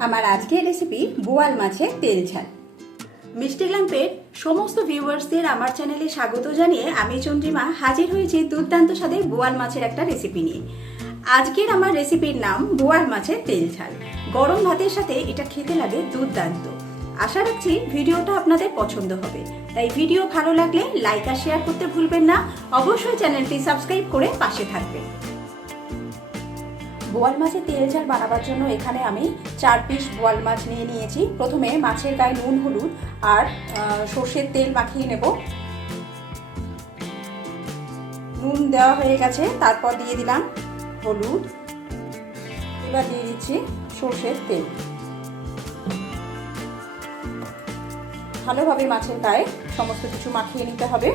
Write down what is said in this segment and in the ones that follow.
আমার আজকের রেসিপি বোয়াল মাছের তেল ঝাল। মিষ্টি ল্যাম্পের সমস্ত ভিউয়ার্সদের আমার চ্যানেলে স্বাগত জানিয়ে আমি চন্দ্রিমা হাজির হয়েছি দুর্দান্ত স্বাদের বোয়াল মাছের একটা রেসিপি নিয়ে। আজকের আমার রেসিপির নাম বোয়াল মাছের তেল ঝাল। গরম ভাতের সাথে এটা খেতে লাগে দুর্দান্ত। আশা রাখছি ভিডিওটা আপনাদের পছন্দ হবে, তাই ভিডিও ভালো লাগলে লাইক আর শেয়ার করতে ভুলবেন না। অবশ্যই চ্যানেলটি সাবস্ক্রাইব করে পাশে থাকবেন। বোয়াল মাছের তেল ঝাল বানাবার জন্য এখানে আমি 4 পিস বোয়াল মাছ নিয়ে নিয়েছি। প্রথমে মাছের গায়ে নুন হলুদ আর সর্ষের তেল মাখিয়ে নেব। নুন দেওয়া হয়ে গেছে, তারপর দিয়ে দিলাম হলুদ, এবার দিয়ে দিচ্ছি সর্ষের তেল। ভালোভাবে মাছের গায়ে সমস্ত কিছু মাখিয়ে নিতে হবে।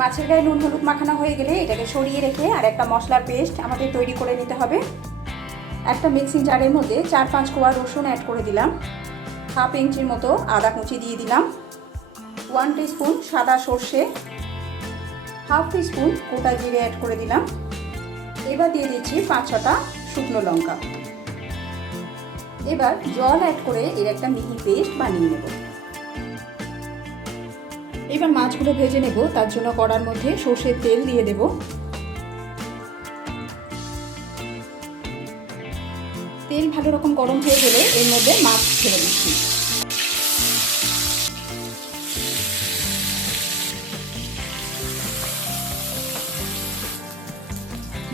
মাছের গায়ে নুন হলুদ মাখানো হয়ে গেলে এটাকে সরিয়ে রেখে আর একটা মশলার পেস্ট আমাদের তৈরি করে নিতে হবে। একটা মিক্সিং জারের মধ্যে 4-5 কোয়া রসুন অ্যাড করে দিলাম, 1/2 ইঞ্চির মতো আদা কুচি দিয়ে দিলাম, 1 টিস্পুন সাদা সর্ষে, 1/2 টিস্পুন গোটা জিরে অ্যাড করে দিলাম। এবার দিয়ে দিচ্ছি 5-6টা শুকনো লঙ্কা। এবার জল অ্যাড করে এর একটা মিহি পেস্ট বানিয়ে নেব। এবার মাছগুলো ভেজে নেব, তার জন্য কড়ার মধ্যে সর্ষের তেল দিয়ে দেব। তেল ভালো রকম গরম হয়ে গেলে এর মধ্যে মাছ ছেড়ে দিচ্ছি।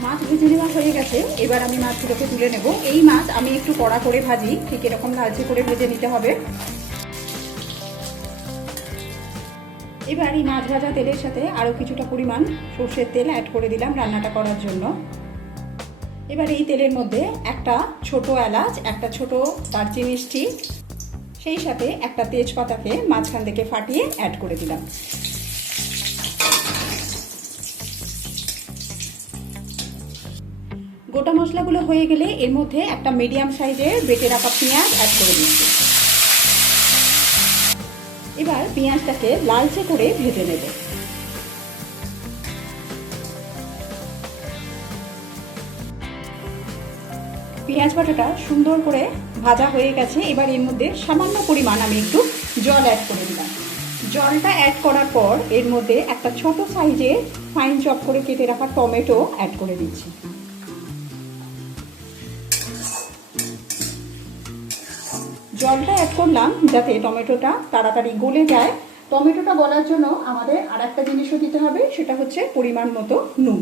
মাছ ভেজে নেওয়া হয়ে গেছে, এবার আমি মাছগুলোকে তুলে নেব। এই মাছ আমি একটু কড়া করে ভাজি, ঠিক এরকম লালচে করে ভেজে নিতে হবে। এবার এই মাছ ভাজা তেলের সাথে আরও কিছুটা পরিমাণ সর্ষের তেল অ্যাড করে দিলাম রান্নাটা করার জন্য। এবার এই তেলের মধ্যে একটা ছোট এলাচ, একটা ছোট দারচিনি স্টিক, সেই সাথে একটা তেজপাতাকে মাঝখান থেকে ফাটিয়ে অ্যাড করে দিলাম। গোটা মশলাগুলো হয়ে গেলে এর মধ্যে একটা মিডিয়াম সাইজের বেটে রাখা পেঁয়াজ অ্যাড করে দিচ্ছি। এবার পেঁয়াজটাকে লালচে করে ভেজে নেব। পেঁয়াজ বাটাটা সুন্দর করে ভাজা হয়ে গেছে। এবার এর মধ্যে সামান্য পরিমাণ আমি একটু জল অ্যাড করে দিলাম। জলটা অ্যাড করার পর এর মধ্যে একটা ছোট সাইজের ফাইন চপ করে কেটে রাখা টমেটো অ্যাড করে দিচ্ছি। জলটা অ্যাড করলাম যাতে টমেটোটা তাড়াতাড়ি গলে যায়। টমেটোটা গলার জন্য আমাদের আর একটা জিনিসও দিতে হবে, সেটা হচ্ছে পরিমাণ মতো নুন।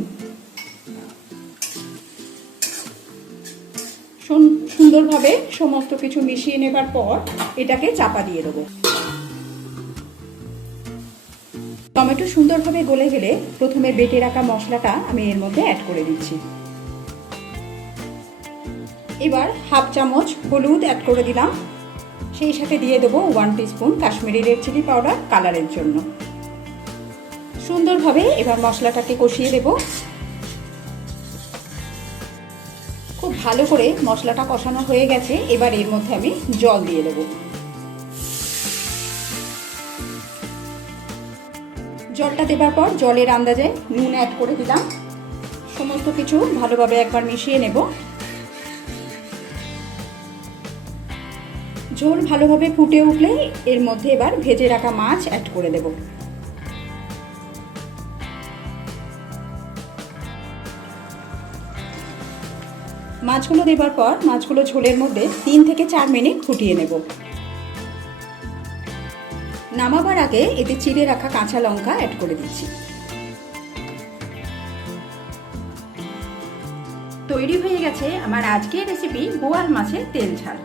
সুন্দরভাবে সমস্ত কিছু মিশিয়ে নেবার পর এটাকে চাপা দিয়ে দেবো। টমেটো সুন্দরভাবে গলে গেলে প্রথমে বেটে রাখা মশলাটা আমি এর মধ্যে অ্যাড করে দিচ্ছি। এবার 1/2 চামচ হলুদ অ্যাড করে দিলাম, সেই সাথে দিয়ে দেবো 1 teaspoon Kashmiri red chilli powder কালারের জন্য। সুন্দরভাবে এবার মশলাটাকে কষিয়ে দেব। খুব ভালো করে মশলাটা কষানো হয়ে গেছে, এবার এর মধ্যে আমি জল দিয়ে দেব। জলটা দেবার পর জলের আন্দাজে নুন অ্যাড করে দিলাম। সমস্ত কিছু ভালোভাবে একবার মিশিয়ে নেব। ঝোল ভালোভাবে ফুটে উঠলে এর মধ্যে এবার ভেজে রাখা মাছ অ্যাড করে দেব। মাছগুলো দেবার পর মাছগুলো ঝোলের মধ্যে 3 থেকে 4 মিনিট ফুটিয়ে নেব। নামাবার আগে এতে চিড়ে রাখা কাঁচা লঙ্কা অ্যাড করে দিচ্ছি। তৈরি হয়ে গেছে আমার আজকের রেসিপি বোয়াল মাছের তেল ঝাল।